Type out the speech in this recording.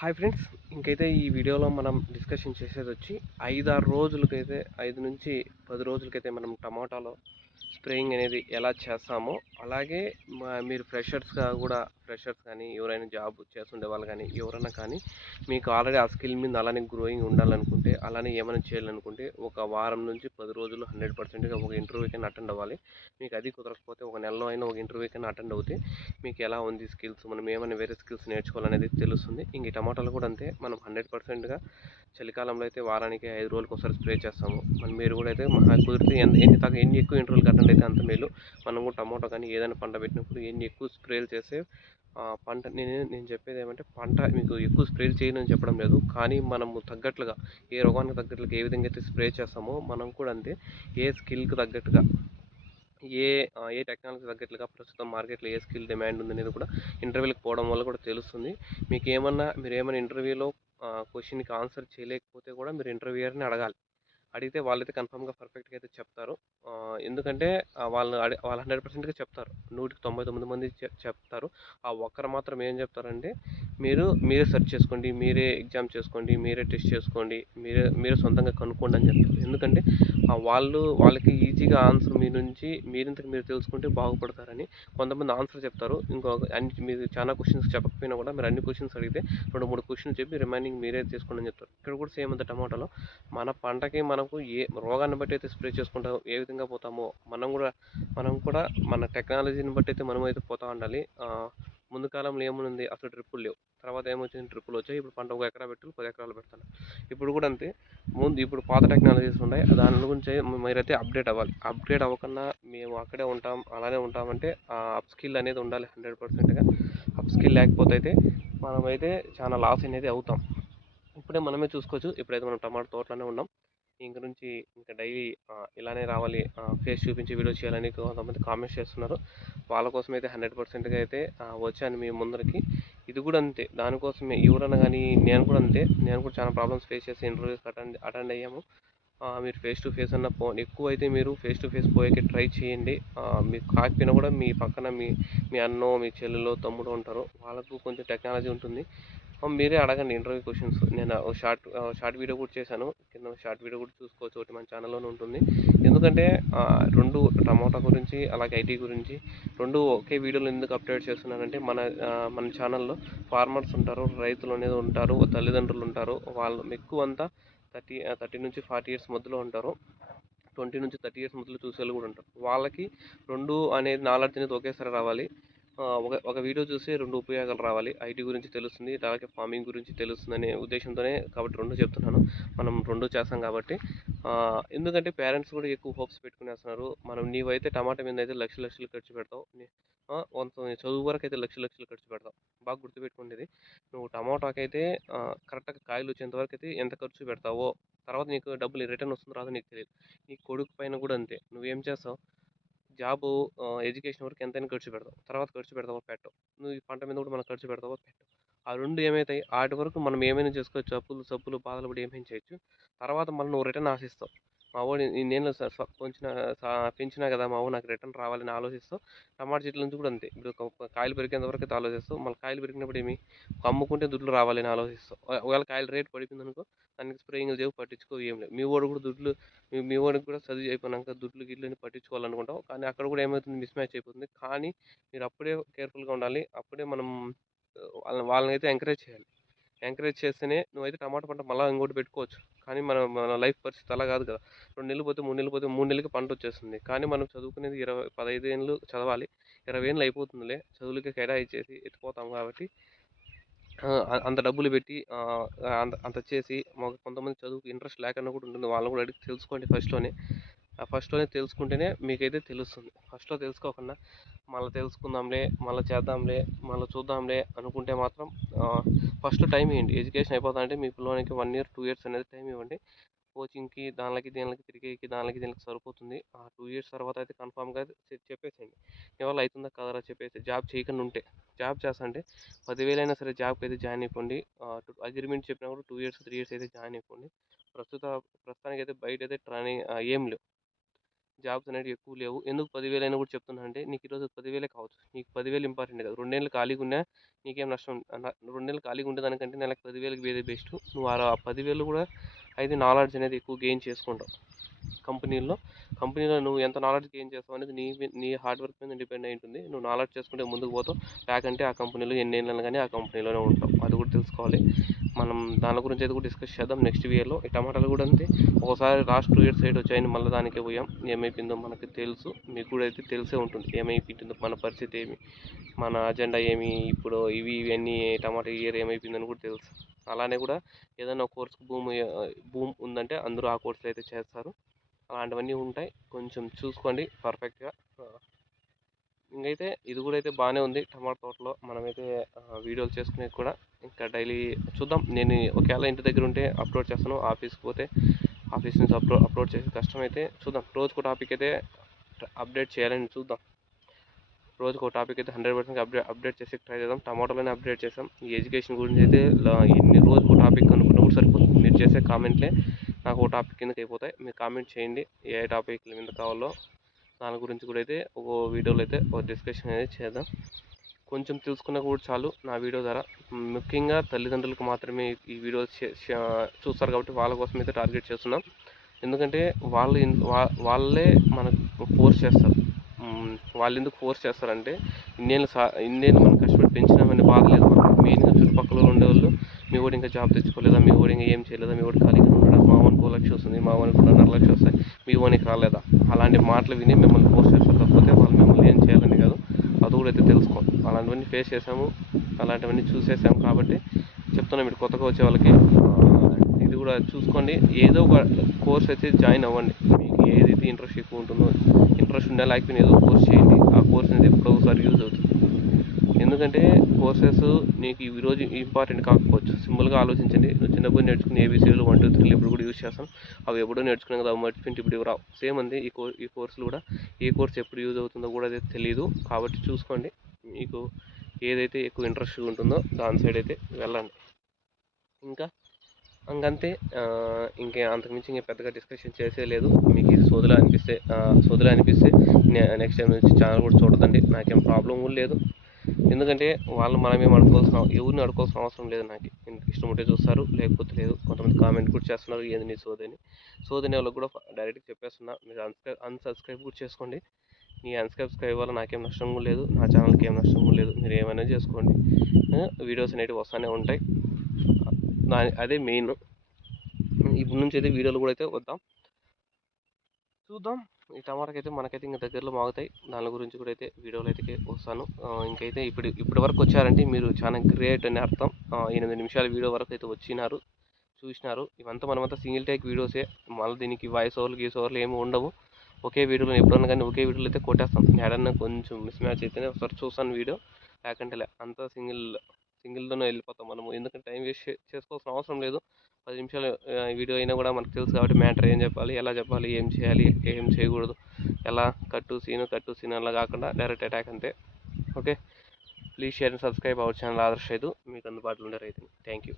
Hi friends, ఇంకైతే ఈ వీడియోలో మనం డిస్కషన్ చేసేదొచ్చి 5, 6 రోజులకైతే 5 నుంచి 10 రోజులకైతే మనం టమాటాలో స్ప్రేయింగ్ అనేది ఎలా చేస్తామో, అలాగే మీరు ఫ్రెషర్స్ కానీ ఎవరైనా జాబ్ చేస్తుండే వాళ్ళు కానీ ఎవరైనా కానీ మీకు ఆల్రెడీ ఆ స్కిల్ మీద అలానే గ్రోయింగ్ ఉండాలనుకుంటే, అలానే ఏమైనా చేయాలనుకుంటే ఒక వారం నుంచి 10 రోజులు 100%గా ఒక ఇంటర్వ్యూకైనా అటెండ్ అవ్వాలి. మీకు అది కుదరకపోతే ఒక నెలలో అయినా ఒక ఇంటర్వ్యూకైనా అటెండ్ అవుతే మీకు ఎలా ఉంది స్కిల్స్, మనం ఏమైనా వేరే స్కిల్స్ నేర్చుకోవాలనేది తెలుస్తుంది. ఇంక ఈ టమాటాలు కూడా అంతే, మనం 100%గా చలికాలంలో అయితే వారానికి 5 రోజులకు ఒకసారి స్ప్రే చేస్తాము. మీరు కూడా అయితే మహా కుదిరితే ఎన్ని ఎక్కువ ఇంటర్వ్యూలకు అటెండ్ అయితే అంత మేలు. మనం కూడా టమాటో కానీ ఏదైనా పంట పెట్టినప్పుడు ఎన్ని ఎక్కువ స్ప్రేలు చేస్తే పంట నేను చెప్పేది ఏమంటే, పంట మీకు ఎక్కువ స్ప్రేలు చేయను చెప్పడం లేదు, కానీ మనము తగ్గట్లుగా ఏ రోగానికి తగ్గట్లుగా ఏ విధంగా అయితే స్ప్రే చేస్తామో మనం కూడా అంతే ఏ స్కిల్కి తగ్గట్టుగా ఏ ఏ టెక్నాలజీ తగ్గట్లుగా ప్రస్తుతం మార్కెట్లో ఏ స్కిల్ డిమాండ్ ఉందనేది కూడా ఇంటర్వ్యూలకు పోవడం వల్ల కూడా తెలుస్తుంది. మీరేమైనా ఇంటర్వ్యూలో క్వశ్చన్కి ఆన్సర్ చేయలేకపోతే కూడా మీరు ఇంటర్వ్యూయర్ని అడగాలి. అడిగితే వాళ్ళైతే కన్ఫర్మ్గా పర్ఫెక్ట్గా అయితే చెప్తారు. ఎందుకంటే వాళ్ళు 100%గా చెప్తారు. 99 మంది చెప్తారు. ఆ ఒక్కరు మాత్రం ఏం చెప్తారంటే, మీరే సెర్చ్ చేసుకోండి, మీరే ఎగ్జామ్ చేసుకోండి, మీరే టెస్ట్ చేసుకోండి, మీరే సొంతంగా కనుక్కోండి అని చెప్తారు. ఎందుకంటే వాళ్ళకి ఈజీగా ఆన్సర్ మీ నుంచి మీరింతకు మీరు తెలుసుకుంటే బాగుపడతారని. కొంతమంది ఆన్సర్ చెప్తారు, మీరు చాలా క్వశ్చన్స్ చెప్పకపోయినా కూడా మీరు అన్ని క్వశ్చన్స్ అడిగితే 2, 3 క్వశ్చన్స్ చెప్పి రిమైనింగ్ మీరే చేసుకోండి అని చెప్తారు. ఇక్కడ కూడా సేమ్ అంత టమాటాలో మన పంటకి మనకు ఏ రోగాన్ని బట్టి అయితే స్ప్రే చేసుకుంటామో, ఏ విధంగా పోతామో మనం కూడా మన టెక్నాలజీని బట్టి అయితే మనం అయితే పోతా ఉండాలి. ముందు కాలంలో ఏముంది, అసలు ట్రిప్పులు లేవు. తర్వాత ఏమొచ్చింది, ట్రిప్పులు వచ్చాయి. ఇప్పుడు పంట 1 ఎకరా పెట్టి 10 ఎకరాలు పెడతాను. ఇప్పుడు కూడా అంతే. ఇప్పుడు పాత టెక్నాలజీస్ ఉన్నాయి, దాని గురించి మీరైతే అప్డేట్ అవ్వాలి. అప్డేట్ అవ్వకుండా మేము అక్కడే ఉంటాం అలానే ఉంటామంటే అప్ స్కిల్ అనేది ఉండాలి 100%గా. అప్ స్కిల్ లేకపోతే అయితే మనమైతే చాలా లాస్ అనేది అవుతాం. ఇప్పుడే మనమే చూసుకోవచ్చు, ఇప్పుడైతే మనం టమాటా తోటలోనే ఉన్నాం. ఇంక నుంచి ఇంకా డైలీ ఇలానే రావాలి, ఫేస్ చూపించి వీడియో చేయాలని కొంతమంది కామెంట్స్ చేస్తున్నారు. వాళ్ళ కోసం అయితే 100%గా అయితే వచ్చాను మీ ముందరికి. ఇది కూడా అంతే, దానికోసమే ఎవరైనా కానీ నేను కూడా అంతే. నేను కూడా చాలా ప్రాబ్లమ్స్ ఫేస్ చేసి ఇంటర్వ్యూస్ అటెండ్ అయ్యాము. మీరు ఫేస్ టు ఫేస్ అన్న ఎక్కువైతే మీరు ఫేస్ టు ఫేస్ పోయేకి ట్రై చేయండి. మీకు కాకపోయినా కూడా మీ పక్కన మీ అన్నో మీ చెల్లెలో తమ్ముడు ఉంటారు, వాళ్ళకు కొంచెం టెక్నాలజీ ఉంటుంది. మీరే అడగండి ఇంటర్వ్యూ క్వశ్చన్స్. నేను షార్ట్ వీడియో కూడా చేశాను, కింద షార్ట్ వీడియో కూడా చూసుకోవచ్చు, ఒకటి మన ఛానల్లోనే ఉంటుంది. ఎందుకంటే రెండు టమాటా గురించి అలాగే ఐటీ గురించి రెండు ఒకే వీడియోలో ఎందుకు అప్డేట్ చేస్తున్నానంటే, మన ఛానల్లో ఫార్మర్స్ ఉంటారు, రైతులు అనేది ఉంటారు, తల్లిదండ్రులు ఉంటారు. వాళ్ళు ఎక్కువ అంతా 30 నుంచి 40 ఇయర్స్ మధ్యలో ఉంటారు. 20 నుంచి 30 ఇయర్స్ మధ్యలో చూసేవాళ్ళు కూడా ఉంటారు. వాళ్ళకి రెండు అనేది నాలెడ్జ్ అనేది ఒకేసారి రావాలి. ఒక వీడియో చూసి రెండు ఉపయోగాలు రావాలి. ఐటీ గురించి తెలుస్తుంది, అలాగే ఫార్మింగ్ గురించి తెలుస్తుంది అనే ఉద్దేశంతోనే కాబట్టి రెండు చెప్తున్నాను. మనం రెండు చేస్తాం కాబట్టి. ఎందుకంటే పేరెంట్స్ కూడా ఎక్కువ హోప్స్ పెట్టుకునేస్తున్నారు. నీవైతే టమాటా మీద అయితే లక్షలు లక్షలు ఖర్చు పెడతావు, కొంత చదువు వరకు అయితే లక్షలు లక్షలు ఖర్చు పెడతావు. బాగా గుర్తుపెట్టుకునేది, నువ్వు టమాటాకైతే కరెక్ట్గా కాయలు వచ్చేంత వరకు అయితే ఎంత ఖర్చు పెడతావో, తర్వాత నీకు డబ్బులు రిటర్న్ వస్తుందో రాదో నీకు తెలియదు. నీ కొడుకు పైన కూడా అంతే. నువ్వేం చేస్తావు, జాబు, ఎడ్యుకేషన్ వరకు ఎంతైనా ఖర్చు పెడతావు, తర్వాత ఖర్చు పెడతావో పెట్టవు. నువ్వు ఈ పంట మీద కూడా మనం ఖర్చు పెడతావో పెట్టవు. ఆ రెండు ఏమవుతాయి, వాటి వరకు మనం ఏమైనా చేసుకోవచ్చు, అప్పులు సప్పులు బాధలు పడి ఏమైనా చేయొచ్చు. తర్వాత మళ్ళీ నువ్వు రిటర్న్ ఆశిస్తావు. మా వాడు నేను పెంచినా కదా, మా వాడు నాకు రిటర్న్ రావాలని ఆలోచిస్తావు. టమాటా చెట్ల నుంచి కూడా అంతే. ఇప్పుడు కాయలు పెరిగేంత వరకు అయితే ఆలోచిస్తావు, మళ్ళీ కాయలు పెరిగినప్పుడు అమ్ముకుంటే దుడ్లు రావాలని ఆలోచిస్తావు. ఒకవేళ కాయలు రేట్ పడిపోయింది అనుకో, దానికి స్ప్రేయింగ్ చేయవు, పట్టించుకో, ఏం లేదు. మీ వాడికి కూడా చదువు అయిపోయినాక దుడ్లు గిడ్లు అని పట్టించుకోవాలనుకుంటాం, కానీ అక్కడ కూడా ఏమవుతుంది, మిస్ మ్యాచ్ అయిపోతుంది. కానీ మీరు అప్పుడే కేర్ఫుల్గా ఉండాలి. అప్పుడే మనం వాళ్ళని అయితే ఎంకరేజ్ చేయాలి. ఎంకరేజ్ చేస్తేనే నువ్వైతే టమాటా పంట మళ్ళీ ఇంకోటి పెట్టుకోవచ్చు. కానీ మన లైఫ్ పరిస్థితి అలా కాదు కదా. 2 నెలలు పోతే 3 నెలలు పోతే 3 నెలలకి పంట వచ్చేస్తుంది. కానీ మనం చదువుకునేది 15 ఏళ్ళు చదవాలి. 20 ఏళ్ళు అయిపోతుందిలే చదువులకి కేటాయించేసి ఎత్తిపోతాం కాబట్టి, అంత డబ్బులు పెట్టి అంత చేసి కొంతమంది చదువుకు ఇంట్రెస్ట్ లేకుండా కూడా ఉంటుంది. వాళ్ళని కూడా అడిగి తెలుసుకోండి ఫస్ట్లోనే తెలుసుకుంటేనే మీకైతే తెలుస్తుంది. ఫస్ట్లో తెలుసుకోకుండా మళ్ళీ తెలుసుకుందాంలే, మళ్ళీ చేద్దాంలే, మళ్ళీ చూద్దాంలే అనుకుంటే మాత్రం ఫస్ట్ టైం ఇవ్వండి. ఎడ్యుకేషన్ అయిపోతుందంటే మీ పిల్లోనికి 1 ఇయర్ 2 ఇయర్స్ అనేది టైం ఇవ్వండి. కోచింగ్కి దానికి దీనికి తిరిగేకి దానికి దీనికి సరిపోతుంది. ఆ 2 ఇయర్స్ తర్వాత అయితే కన్ఫామ్గా చెప్పేసేయండి. నీ వల్ల అవుతుందా కాదరా చెప్పేసి, జాబ్ చేయకుండా ఉంటే. జాబ్ చేస్తా అంటే 10,000 అయినా సరే జాబ్కి అయితే జాయిన్ అయిపోండి. అగ్రిమెంట్ చెప్పినా కూడా 2 ఇయర్స్ 3 ఇయర్స్ అయితే జాయిన్ అయిపోండి. ప్రస్తుతానికి అయితే బయట అయితే ట్రైనింగ్ ఏం లేవు. జాబ్స్ అనేవి ఎక్కువ లేవు. ఎందుకు 10,000 అయినా కూడా చెప్తున్నానంటే నీకు ఈరోజు 10,000 కావచ్చు. నీకు 10,000 ఇంపార్టెంట్ కాదు. 2 నెలలు ఖాళీగా ఉన్నా నీకేం నష్టం 2 నెలలు ఖాళీగా ఉండేదానికంటే నెలకు 10,000కి వేరే బెస్ట్. నువ్వు ఆ 10,000 కూడా అయితే నాలెడ్జ్ అనేది ఎక్కువ గెయిన్ చేసుకుంటావు. కంపెనీలో నువ్వు ఎంత నాలెడ్జ్ గెయిన్ చేస్తావు అనేది నీ హార్డ్ వర్క్ మీద డిపెండ్ అయి ఉంటుంది. నువ్వు నాలెడ్జ్ చేసుకుంటే ముందుకు పోతావు. లేకంటే ఆ కంపెనీలో ఎన్ని ఏళ్ళైనా కానీ ఆ కంపెనీలోనే ఉంటావు. అది కూడా తెలుసుకోవాలి. మనం దాని గురించి అయితే కూడా డిస్కస్ చేద్దాం నెక్స్ట్ వీడియోలో. ఈ టమాటాలు కూడా అంతే. ఒకసారి లాస్ట్ 2 ఇయర్స్ సైడ్ వచ్చాయని మళ్ళీ దానికే పోయాం. ఏమైపోయిందో మనకి తెలుసు. మీకు కూడా అయితే తెలిసే ఉంటుంది ఏమైపోయిందో మన పరిస్థితి ఏమి, మన అజెండా ఏమి, ఇప్పుడు ఇవన్నీ టమాటా ఇయర్ ఏమైపోయిందని కూడా తెలుసు. అలానే కూడా ఏదైనా కోర్స్కి భూమి ఉందంటే అందరూ ఆ కోర్సులు అయితే చేస్తారు. అలాంటివన్నీ ఉంటాయి. కొంచెం చూసుకోండి పర్ఫెక్ట్గా. ఇంకైతే ఇది కూడా అయితే బాగానే ఉంది. టమాటా తోటలో మనమైతే వీడియోలు చేసుకునేది కూడా ఇంకా డైలీ చూద్దాం. నేను ఒకవేళ ఇంటి దగ్గర ఉంటే అప్లోడ్ చేస్తాను. ఆఫీస్కి పోతే ఆఫీస్ నుంచి అప్లోడ్ చేసే కష్టం అయితే చూద్దాం. రోజుకు టాపిక్ అయితే అప్డేట్ చేయాలని చూద్దాం. రోజుకు ఒక టాపిక్ అయితే 100% అప్డేట్ చేసి ట్రై చేద్దాం. టమాటోలోనే అప్డేట్ చేసాం. ఈ ఎడ్యుకేషన్ గురించి అయితే ఎన్ని రోజుకు టాపిక్ అనుకున్నా కూడా సరిపోతుంది. మీరు చేసే కామెంట్లే నాకు ఒక టాపిక్ కిందకి అయిపోతాయి. మీరు కామెంట్ చేయండి ఏ టాపిక్ల మీద కావాలో. దాని గురించి కూడా అయితే ఒక వీడియోలో అయితే ఒక డిస్కషన్ అనేది చేద్దాం. కొంచెం తెలుసుకున్నా కూడా చాలు నా వీడియో ద్వారా. ముఖ్యంగా తల్లిదండ్రులకు మాత్రమే ఈ వీడియో చూస్తారు కాబట్టి వాళ్ళ కోసం అయితే టార్గెట్ చేస్తున్నాం. ఎందుకంటే వాళ్ళే మనకు ఫోర్స్ చేస్తారు. వాళ్ళు ఎందుకు ఫోర్స్ చేస్తారంటే ఇన్నేళ్ళు మనం కష్టపడి పెంచినామనే బాధ లేదు వాళ్ళకి. మెయిన్గా చుట్టుపక్కల ఉండేవాళ్ళు మీ వాడు ఇంకా జాబ్ తెచ్చుకోలేదా, మీ వాడు ఇంకా ఏం చేయలేదా, మీ వాడు ఖాళీగా ఉన్నాడా, మా వానికి 1 లక్ష వస్తుంది, మా వానికి 2.5 లక్షలు వస్తాయి, మీ వానికి రాలేదా, అలాంటి మాటలు విని మిమ్మల్ని ఫోర్స్ చేస్తారు. తప్పితే వాళ్ళు మిమ్మల్ని ఏం చేయాలని కాదు. అది కూడా అయితే తెలుసుకో. అలాంటివన్నీ ఫేస్ చేసాము, అలాంటివన్నీ చూసేసాము కాబట్టి చెప్తున్నాం. మీరు కొత్తగా వచ్చే వాళ్ళకి ఇది కూడా చూసుకోండి. ఏదో ఒక కోర్స్ అయితే జాయిన్ అవ్వండి. మీకు ఏదైతే ఇంట్రెస్ట్ ఎక్కువ ఉంటుందో, ఇంట్రెస్ట్ ఉండే లేకపోయినా ఏదో కోర్స్ చేయండి. ఆ కోర్స్ అనేది ఎప్పుడో ఒకసారి యూజ్ అవుతుంది. ఎందుకంటే కోర్సెస్ నీకు ఈరోజు ఇంపార్టెంట్ కాకపోవచ్చు. సింపుల్గా ఆలోచించండి. నువ్వు చిన్నప్పుడు నేర్చుకునే ఏబీసీలు 1 2 3 ఇప్పుడు కూడా యూజ్ చేస్తాం. అవి ఎప్పుడో నేర్చుకున్నాం కదా, అవి మర్చిపోయింటే ఇప్పుడు రావు. సేమ్ అంది ఈ కోర్సులు కూడా. ఏ కోర్స్ ఎప్పుడు యూజ్ అవుతుందో కూడా అయితే తెలియదు. కాబట్టి చూసుకోండి. మీకు ఏదైతే ఎక్కువ ఇంట్రెస్ట్ ఉంటుందో దాని సైడ్ అయితే వెళ్ళండి. ఇంకంతే. ఇంకే అంతకుమించి ఇంకా పెద్దగా డిస్కషన్ చేసే లేదు. మీకు ఇది సోదిలా అనిపిస్తే నెక్స్ట్ టైం నుంచి ఛానల్ కూడా చూడదండి. నాకేం ప్రాబ్లం కూడా లేదు. ఎందుకంటే మనమేం ఎవరిని అడుకోవాల్సిన అవసరం లేదు. నాకు ఇష్టం ఉంటే చూస్తారు, లేకపోతే లేదు. కొంతమంది కామెంట్ కూడా చేస్తున్నారు ఏంది నీ సోదని వాళ్ళకి కూడా డైరెక్ట్గా చెప్పేస్తున్నా. మీరు అన్సబ్స్క్రైబ్ కూడా చేసుకోండి. మీ అన్సబ్స్క్రైబ్ వల్ల నాకేం నష్టం కూడా లేదు, నా ఛానల్కి ఏం నష్టం కూడా లేదు. మీరు ఏమైనా చేసుకోండి. వీడియోస్ అనేవి వస్తూనే ఉంటాయి. అదే మెయిన్. ఇప్పుడు నుంచి అయితే వీడియోలు కూడా అయితే వద్దాం, చూద్దాం. ఈ టమాటాకి అయితే మనకైతే ఇంకా దగ్గరలో మాగుతాయి. దాని గురించి కూడా అయితే వీడియోలు అయితే వస్తాను. ఇంకైతే ఇప్పటి వరకు వచ్చారంటే మీరు చాలా గ్రేట్ అని అర్థం. 8 నిమిషాల వీడియో వరకు అయితే చూసినారు. ఇవంతా మనమంతా సింగిల్ టేక్ వీడియోసే. మళ్ళీ దీనికి వాయిస్ ఓవర్లు ఏమి ఉండవు. ఒకే వీడియోలో ఎప్పుడన్నా కానీ ఒకే వీడియోలో అయితే కొట్టేస్తాం. ఏడన్నా కొంచెం మిస్ మ్యాచ్ అయితేనే ఒకసారి చూస్తాను వీడియో, లేకంటే అంతా సింగిల్తోనే వెళ్ళిపోతాం మనము. ఎందుకంటే టైం వేస్ట్ చేసుకోవాల్సిన అవసరం లేదు. 10 నిమిషాలు వీడియో అయినా కూడా మనకు తెలుసు కాబట్టి మ్యాటర్ ఏం చెప్పాలి, ఎలా చెప్పాలి, ఏం చేయాలి, ఏం చేయకూడదు, ఎలా కట్టు సీన్ అలా కాకుండా డైరెక్ట్ అటాక్ అంతే. Okay, please share and subscribe our channel Adarsh రైతు. మీకు అందుబాటులో ఉండే రైతుని. Thank you.